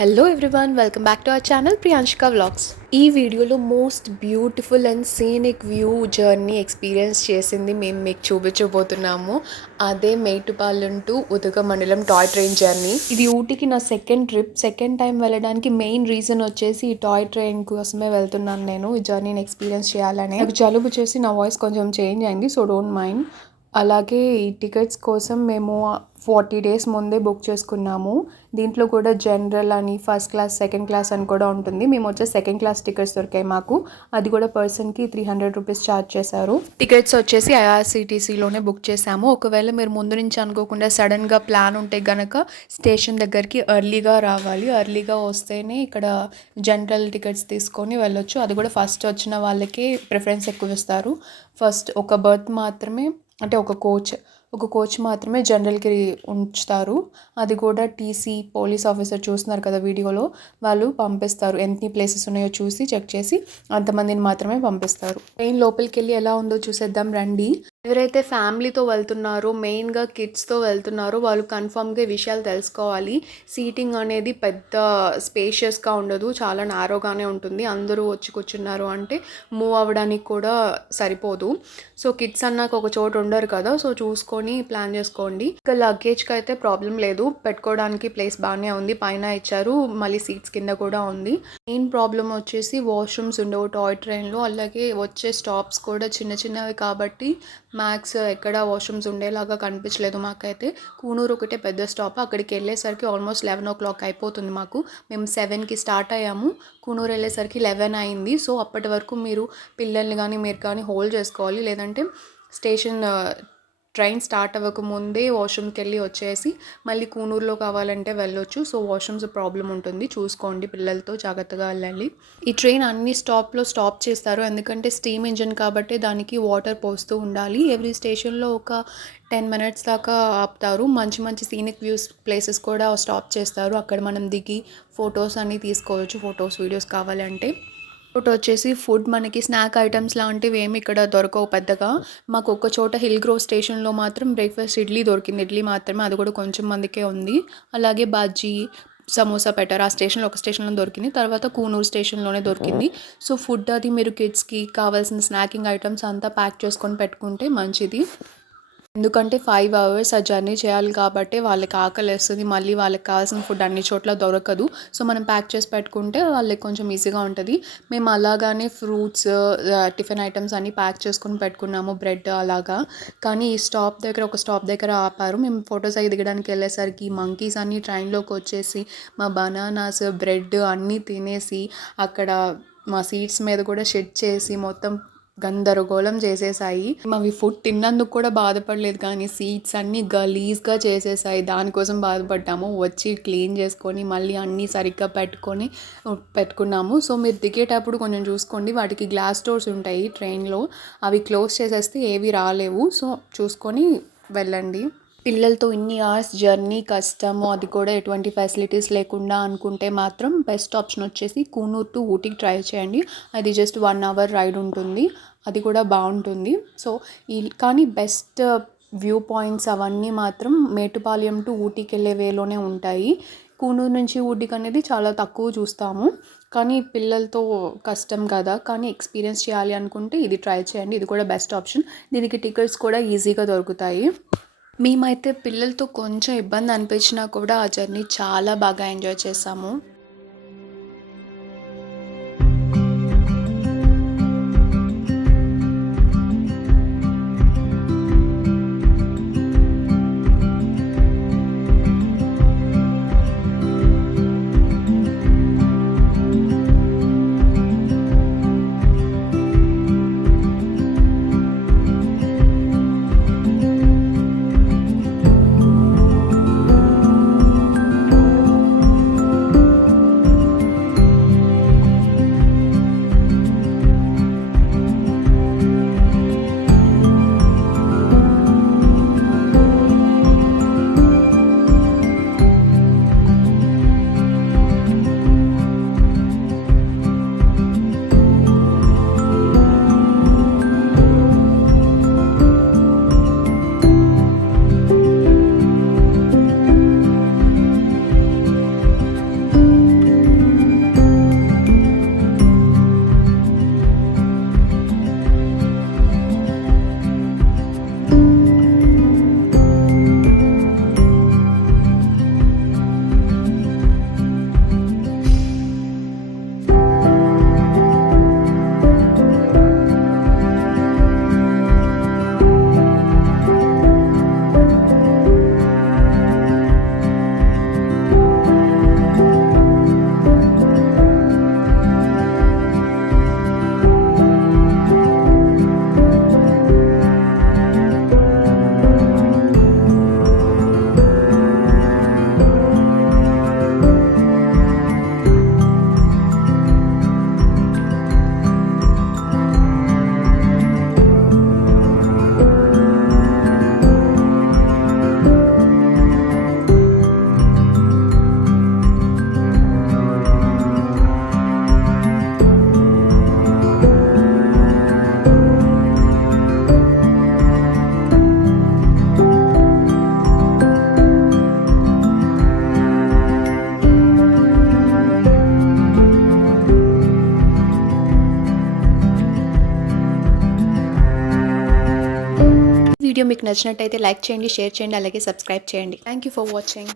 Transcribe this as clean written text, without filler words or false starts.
Hello everyone, welcome back to our channel Priyanshika vlogs. ఈ వీడియోలో most beautiful and scenic view journey experience చేసింది మేము మీకు చూపించబోతున్నాము. అదే Mettupalayam to Udhagamandalam toy train journey. ఇది ఊటీకి నా సెకండ్ టైం వెళ్ళడానికి మెయిన్ రీజన్ వచ్చేసి ఈ టాయ్ ట్రైన్ కోసమే వెళ్తున్నాను. నేను ఈ జర్నీని ఎక్స్పీరియన్స్ చేయాలని. నాకు జలుబు చేసి నా వాయిస్ కొంచెం చేంజ్ అయింది, సో డోంట్ మైండ్. అలాగే ఈ టికెట్స్ కోసం మేము 40 days ముందే బుక్ చేసుకున్నాము. దీంట్లో కూడా జనరల్ అని, ఫస్ట్ క్లాస్, సెకండ్ క్లాస్ అని కూడా ఉంటుంది. మేము వచ్చే సెకండ్ క్లాస్ టికెట్స్ దొరికాయి మాకు. అది కూడా పర్సన్కి 300 రూపీస్ ఛార్జ్ చేశారు. టికెట్స్ వచ్చేసి ఐఆర్సిటీసీలోనే బుక్ చేశాము. ఒకవేళ మీరు ముందు నుంచి అనుకోకుండా సడన్గా ప్లాన్ ఉంటే గనక స్టేషన్ దగ్గరికి ఎర్లీగా రావాలి. ఎర్లీగా వస్తేనే ఇక్కడ జనరల్ టికెట్స్ తీసుకొని వెళ్ళొచ్చు. అది కూడా ఫస్ట్ వచ్చిన వాళ్ళకి ప్రిఫరెన్స్ ఎక్కువ ఇస్తారు. ఫస్ట్ ఒక బర్త్ మాత్రమే, అంటే ఒక కోచ్ మాత్రమే జనరల్కి ఉంచుతారు. అది కూడా టీసీ పోలీస్ ఆఫీసర్ చూస్తున్నారు కదా వీడియోలో, వాళ్ళు పంపిస్తారు. ఎన్ని ప్లేసెస్ ఉన్నాయో చూసి చెక్ చేసి అంతమందిని మాత్రమే పంపిస్తారు. ట్రైన్ లోపలికి వెళ్ళి ఎలా ఉందో చూసేద్దాం రండి. ఎవరైతే ఫ్యామిలీతో వెళ్తున్నారో, మెయిన్గా కిడ్స్తో వెళ్తున్నారో వాళ్ళు కన్ఫామ్గా విషయాలు తెలుసుకోవాలి. సీటింగ్ అనేది పెద్ద స్పేషియస్గా ఉండదు, చాలా నారోగానే ఉంటుంది. అందరూ వచ్చి కూర్చున్నారు అంటే మూవ్ అవ్వడానికి కూడా సరిపోదు. సో కిడ్స్ అన్నాక ఒక చోట ఉండరు కదా, సో చూసుకొని ప్లాన్ చేసుకోండి. ఇంకా లగేజ్కి అయితే ప్రాబ్లం లేదు, పెట్టుకోవడానికి ప్లేస్ బాగానే ఉంది. పైన ఇచ్చారు, మళ్ళీ సీట్స్ కింద కూడా ఉంది. మెయిన్ ప్రాబ్లం వచ్చేసి వాష్రూమ్స్ ఉండవు టాయ్ ట్రైన్లో. అలాగే వచ్చే స్టాప్స్ కూడా చిన్న చిన్నవి కాబట్టి మ్యాక్స్ ఎక్కడ వాష్రూమ్స్ ఉండేలాగా కనిపించలేదు మాకైతే. కూనూరు ఒకటే పెద్ద స్టాప్. అక్కడికి వెళ్ళేసరికి ఆల్మోస్ట్ 11 o'clock అయిపోతుంది మాకు. మేము 7కి స్టార్ట్ అయ్యాము, కూనూరు వెళ్ళేసరికి 11 అయింది. సో అప్పటి వరకు మీరు పిల్లల్ని కానీ మీరు కానీ హోల్డ్ చేసుకోవాలి. లేదంటే స్టేషన్ ట్రైన్ స్టార్ట్ అవ్వకముందే వాష్రూమ్కి వెళ్ళి వచ్చేసి మళ్ళీ కూనూరులో కావాలంటే వెళ్ళొచ్చు. సో వాష్రూమ్స్ ప్రాబ్లం ఉంటుంది, చూసుకోండి, పిల్లలతో జాగ్రత్తగా వెళ్ళాలి. ఈ ట్రైన్ అన్ని స్టాప్లో స్టాప్ చేస్తారు, ఎందుకంటే స్టీమ్ ఇంజిన్ కాబట్టి దానికి వాటర్ పోస్తూ ఉండాలి. ఎవ్రీ స్టేషన్లో ఒక 10 minutes దాకా ఆపుతారు. మంచి మంచి సీనిక్ వ్యూస్ ప్లేసెస్ కూడా స్టాప్ చేస్తారు. అక్కడ మనం దిగి ఫొటోస్ అన్నీ తీసుకోవచ్చు, ఫొటోస్ వీడియోస్ కావాలంటే. ఒకటి వచ్చేసి ఫుడ్, మనకి స్నాక్ ఐటమ్స్ లాంటివి ఏమి ఇక్కడ దొరకవు పెద్దగా. మాకు ఒక చోట హిల్ గ్రోవ్ స్టేషన్లో మాత్రం బ్రేక్ఫాస్ట్ ఇడ్లీ దొరికింది, ఇడ్లీ మాత్రమే, అది కూడా కొంచెం మందికే ఉంది. అలాగే బజ్జీ, సమోసా పెట్టారు. ఆ స్టేషన్లో ఒక స్టేషన్లో దొరికింది, తర్వాత కూనూరు స్టేషన్లోనే దొరికింది. సో ఫుడ్ అది మీరు కిడ్స్కి కావాల్సిన స్నాకింగ్ ఐటమ్స్ అంతా ప్యాక్ చేసుకొని పెట్టుకుంటే మంచిది. ఎందుకంటే 5 hours ఆ జర్నీ చేయాలి కాబట్టి వాళ్ళకి ఆకలి వేస్తుంది. మళ్ళీ వాళ్ళకి కావాల్సిన ఫుడ్ అన్ని చోట్ల దొరకదు. సో మనం ప్యాక్ చేసి పెట్టుకుంటే వాళ్ళకి కొంచెం ఈజీగా ఉంటుంది. మేము అలాగానే ఫ్రూట్స్, టిఫిన్ ఐటమ్స్ అన్నీ ప్యాక్ చేసుకొని పెట్టుకున్నాము, బ్రెడ్ అలాగా. కానీ ఈ ఒక స్టాప్ దగ్గర ఆపారు. మేము ఫొటోస్ అవి దిగడానికి వెళ్ళేసరికి మంకీస్ అన్నీ ట్రైన్లోకి వచ్చేసి మా బనానాస్, బ్రెడ్ అన్నీ తినేసి అక్కడ మా సీట్స్ మీద కూడా షెడ్ చేసి మొత్తం గందరగోళం చేసేసాయి. అవి ఫుడ్ తిన్నందుకు కూడా బాధపడలేదు, కానీ సీట్స్ అన్నీ గలీజ్గా చేసేసాయి. దానికోసం బాధపడ్డాము. వచ్చి క్లీన్ చేసుకొని మళ్ళీ అన్నీ సరిగ్గా పెట్టుకున్నాము. సో మీరు దిగేటప్పుడు కొంచెం చూసుకోండి, వాటికి గ్లాస్ డోర్స్ ఉంటాయి ట్రైన్లో, అవి క్లోజ్ చేసేస్తే ఏవి రాలేవు. సో చూసుకొని వెళ్ళండి. పిల్లలతో ఇన్ని అవర్స్ జర్నీ కష్టము, అది కూడా ఎటువంటి ఫెసిలిటీస్ లేకుండా అనుకుంటే మాత్రం బెస్ట్ ఆప్షన్ వచ్చేసి కూనూరు టు ఊటీకి ట్రై చేయండి. అది జస్ట్ 1 hour రైడ్ ఉంటుంది, అది కూడా బాగుంటుంది. సో కానీ బెస్ట్ వ్యూ పాయింట్స్ అవన్నీ మాత్రం మేటుపాలెం టు ఊటీకి వెళ్ళే వేలోనే ఉంటాయి. కూనూరు నుంచి ఊటీకి అనేది చాలా తక్కువ చూస్తాము, కానీ పిల్లలతో కష్టం కదా. కానీ ఎక్స్పీరియన్స్ చేయాలి అనుకుంటే ఇది ట్రై చేయండి, ఇది కూడా బెస్ట్ ఆప్షన్. దీనికి టికెట్స్ కూడా ఈజీగా దొరుకుతాయి. మేమైతే పిల్లలతో కొంచెం ఇబ్బంది అనిపించినా కూడా ఆ జర్నీ చాలా బాగా ఎంజాయ్ చేసాము. వీడియో మీకు నచ్చినట్టయితే లైక్ చేయండి, షేర్ చేయండి, అలాగే సబ్స్క్రైబ్ చేయండి. Thank you for watching.